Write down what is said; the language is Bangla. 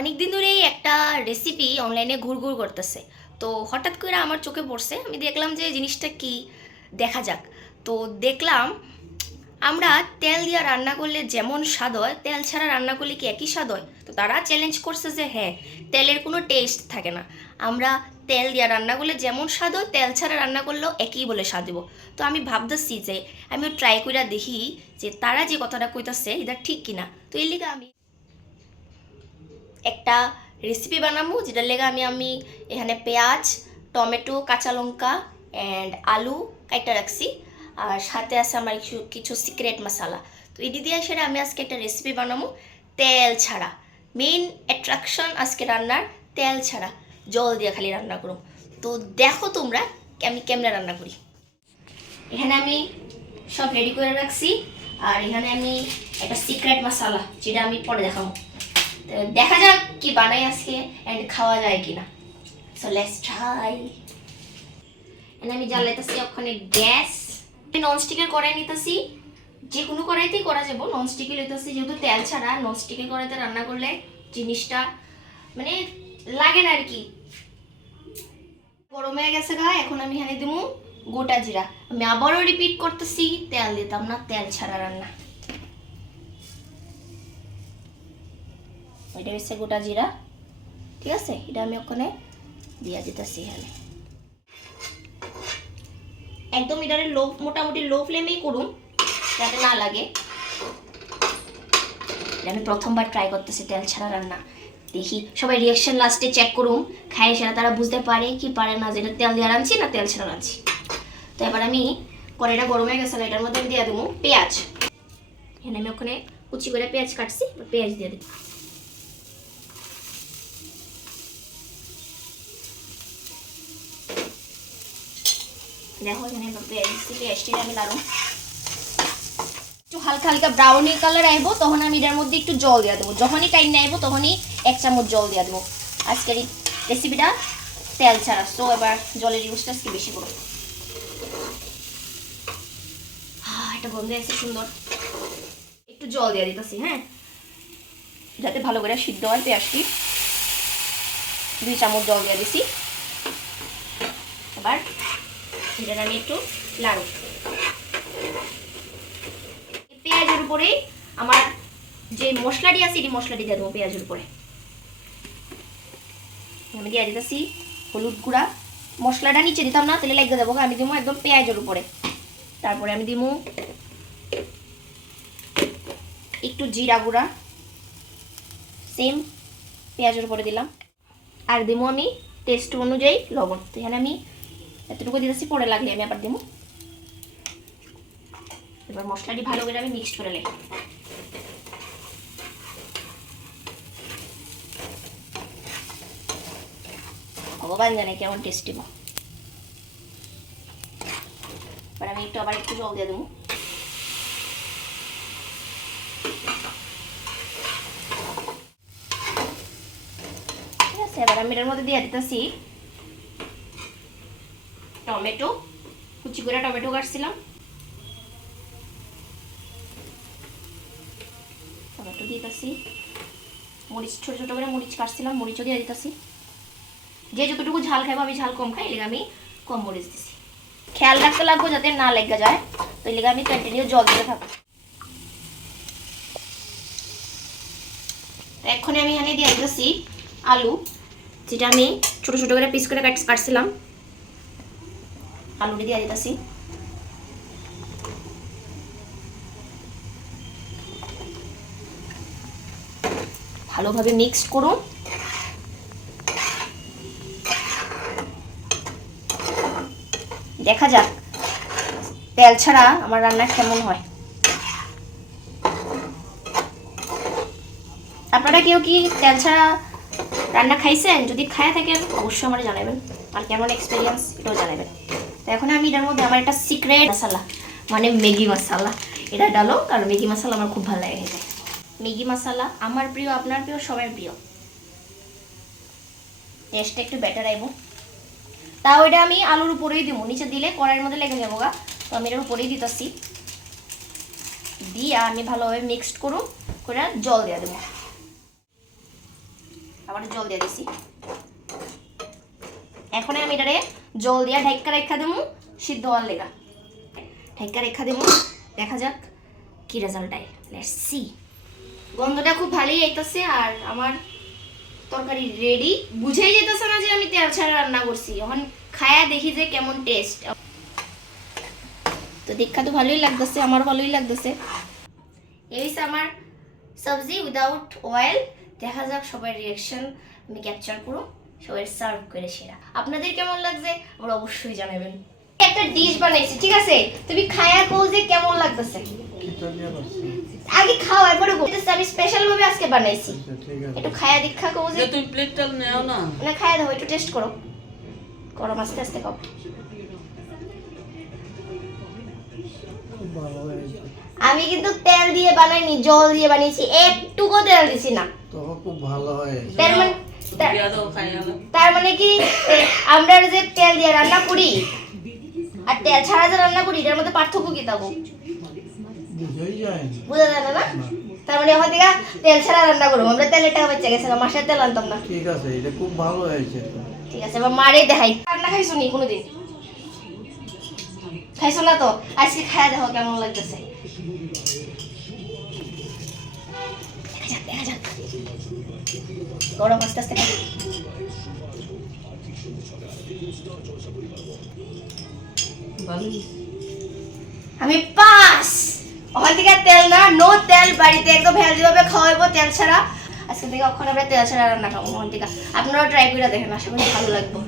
অনেক দিন ধরেই একটা রেসিপি অনলাইনে ঘুরঘুর করতেছে। তো হঠাৎ করে আমার চোখে পড়ছে, আমি দেখলাম যে জিনিসটা কি, দেখা যাক। তো দেখলাম আমরা তেল দিয়ে রান্না করলে যেমন স্বাদ হয়, তেল ছাড়া রান্না করলে কি একই স্বাদ হয়? তো তারা চ্যালেঞ্জ করছে যে হ্যাঁ, তেলের কোনো টেস্ট থাকে না, আমরা তেল দিয়ে রান্না করলে যেমন স্বাদ হয় তেল ছাড়া রান্না করলেও একই বলে স্বাদ দেবো। তো আমি ভাবতেছি যে আমিও ট্রাই করে দেখি যে তারা যে কথাটা কইতাছে এটা ঠিক কিনা। তো এর লিগে আমি একটা রেসিপি বানাবো, যেটার লেগে আমি এখানে পেঁয়াজ, টমেটো, কাঁচা লঙ্কা অ্যান্ড আলু কাইটা রাখছি। আর সাথে আছে আমার কিছু কিছু সিক্রেট মশলা। তো এটি দিয়ে সেটা আমি আজকে একটা রেসিপি বানাবো তেল ছাড়া। মেইন অ্যাট্রাকশন আজকে রান্নার তেল ছাড়া, জল দিয়ে খালি রান্না করো। তো দেখো তোমরা আমি কেমনে রান্না করি। এখানে আমি সব রেডি করে রাখছি। আর এখানে আমি একটা সিক্রেট মশলা, যেটা আমি পরে দেখাবো। তো দেখা যাক কি বানাই আজকে এন্ড খাওয়া যায় কিনা। So let's try. এন্ড আমি জ্বালাইতেছি ওখানে গ্যাস। আমি ননস্টিকের কড়াই নিতেছি, যে কোনো কড়াইতেই করা যাবো, ননস্টিকে লইতেছি যেহেতু তেল ছাড়া ননস্টিকের কড়াইতে রান্না করলে জিনিসটা মানে লাগে না আর কি। গরম হয়ে গেছে গা, এখন আমি এখানে দিব গোটা জিরা। আমি আবারও রিপিট করতেছি, তেল দিতাম না, তেল ছাড়া রান্না। এটা হচ্ছে গোটা জিরা, ঠিক আছে? এটা আমি ওখানে দিয়ে দিতেছি এখানে। একদম এটারে লো, মোটামুটি লো ফ্লেমেই করুন যাতে না লাগে। আমি প্রথমবার ট্রাই করতেছি তেল ছাড়া রান্না, দেখি সবাই রিয়াকশন লাস্টে চেক করুন, খায় সেটা তারা বুঝতে পারে কি পারে না, যেটা তেল দিয়ে রাঁধছি না তেল ছাড়া রাঁধছি। তো এবার আমি কড়াইটা গরম হয়ে গেছে, এটার মধ্যে আমি দিয়ে দেবো পেঁয়াজ। এখানে আমি ওখানে কুচি করে পেঁয়াজ কাটছি, পেঁয়াজ দিয়ে দিই। দেখো এখানে পেঁয়াজটি আমি লাড়ু একটু হালকা হালকা ব্রাউনি কালার আইব, তখন আমি এটার মধ্যে একটু জল দিয়ে দেবো। যখনই টাইম আইব তখনই 1 চামচ জল দিয়ে দেবো। আজকের এই রেসিপিটা তেল ছাড়া, তো এবার জলের ইউজটা আজকে বেশি করো। এটা গন্ধে আছে সুন্দর। একটু জল দিয়ে দিতেছি, হ্যাঁ, যাতে ভালো করে সিদ্ধ হয় পেঁয়াজটি। 2 চামচ জল দিয়ে দিছি। এবার এটা আমি একটু লাড়ু। পেঁয়াজের উপরে আমার যে মশলাটি আছে এই মশলাটি দিয়ে দেবো পেঁয়াজের উপরে। আমি দিয়ে দিতেছি হলুদ গুঁড়া। মশলাটা নিচে দিতাম না, তেলে লাগিয়ে দেবো, আমি দিব একদম পেঁয়াজের উপরে। তারপরে আমি দিব একটু জিরা গুঁড়া, সেম পেঁয়াজের উপরে দিলাম। আর দিব আমি টেস্ট অনুযায়ী লবণ। তো এখানে আমি এতটুকু দিতেছি, পরে লাগলে আমি আবার দিব। এবার মশলাটি ভালো করে আমি মিক্সড করে নেই। ভগবান জানে কেমন টেস্টি। এবার আমি আবার একটু জল দিয়ে দেবো। ঠিক আছে, এবার আমি এটার মধ্যে দিয়ে দিতেছি টমেটো, কুচি করে টমেটো কাটছিলাম, টমেটো দিতেছি। মরিচ ছোট ছোট করে মরিচ কাটছিলাম, মরিচও দিয়ে দিতেছি। যে যতটুকু ঝাল খাইবো, আমি ঝাল কম খাই, এলে আমি কম মরিচ দিছি। খেয়াল রাখতে লাগবো যাতে না লেগে যায়, তো এলে আমি কন্টিনিউ জল দিতে থাকবো। এখন আমি এখানে দিয়ে দিতেছি আলু, যেটা আমি ছোট ছোট করে পিস করে কাটছিলাম। আলুটি দিয়ে দিতেছি। ভালোভাবে মিক্সড করুন। দেখা যাক তেল ছাড়া আমার রান্না কেমন হয়। আপনারা কেউ কি তেল ছাড়া রান্না খাইছেন? যদি খায়া থাকেন অবশ্যই আমার জানাবেন, আর কেমন এক্সপিরিয়েন্স এটাও জানাবেন। তো এখন আমি এটার মধ্যে আমার একটা সিক্রেট মশলা, মানে ম্যাগি মশলা, এটা ডালো। কারণ ম্যাগি মশলা আমার খুব ভালো লাগে খেতে। ম্যাগি মশলা আমার প্রিয়, আপনার প্রিয়, সবার প্রিয়। টেস্টটা একটু বেটার আইব। তাও এটা আমি আলুর উপরেই দিব, নিচে দিলে কড়াইয়ের মধ্যে লেগে যাবো গা। তো আমি এটার উপরেই দিতেছি, দিয়ে আমি ভালোভাবে মিক্সড করুন করে জল দিয়ে দেবো। আবার জল দিয়ে দিছি। এখন আমি এটারে জল দিয়া ঢাইকা রেখা দেবো সিদ্ধ হওয়ার লেগা। ঢাইকা রেখা দেবো, দেখা যাক কি রেজাল্ট আয়। Let's see. গন্ধটা খুব ভালোই আইতাছে আর আমার তরকারি রেডি। বুঝাই যেতেছে না যে আমি তেল ছাড়া রান্না করছি। এখন খায়া দেখি যে কেমন টেস্ট। তো দেখা তো ভালোই লাগতেছে, আমার ভালোই লাগতেছে। এই হচ্ছে আমার সবজি উইদাউট অয়েল। দেখা যাক সবার রিয়াকশন আমি ক্যাপচার করব, সবাই সার্ভ করে সেরা। আপনাদের কেমন লাগছে আমরা অবশ্যই জানাবেন। একটা ডিশ বানাইছি, ঠিক আছে? তুমি খায়া কও যে কেমন লাগতেছে। আগে খাও এরপরে বলতে আমি স্পেশাল ভাবে আজকে বানাইছি। একটু খায়া দীক্ষা কও যে তুমি প্লেটটা নাও না। না খায়া দাও, একটু টেস্ট করো। করো আস্তে আস্তে খাও। আমি কিন্তু তেল দিয়ে বানাইনি, জল দিয়ে বানিয়েছি, একটুকু তেল দিছি না। তো খুব ভালো হয়। তার মানে কি আমরা যে তেল দিয়ে রান্না করি আর তেল ছাড়া যে রান্না করি এটার মধ্যে পার্থক্য কি থাকবো? বোঝা যায় না। তার মানে এখন থেকে তেল ছাড়া রান্না করবো। আমরা তেলের টাকা বেঁচে গেছে, মাসের তেল আনতাম না। ঠিক আছে, এটা খুব ভালো হয়েছে। ঠিক আছে, এবার মারে দেখাই। রান্না খাইছো নি কোনোদিন? খাইছো না তো? আজকে খায়া দেখো কেমন লাগতেছে। দেখা যাক। গরম আস্তে আস্তে খাই। আমি পাস। ওখান থেকে তেল না, নো তেল, বাড়িতে একদম হেলদি ভাবে খাওয়াবো তেল ছাড়া। আজকে থেকে অক্ষণ আমরা তেল ছাড়া রান্না খাবো ওখান থেকে। আপনারাও ট্রাই করে দেখেন, আশা করি ভালো লাগবে।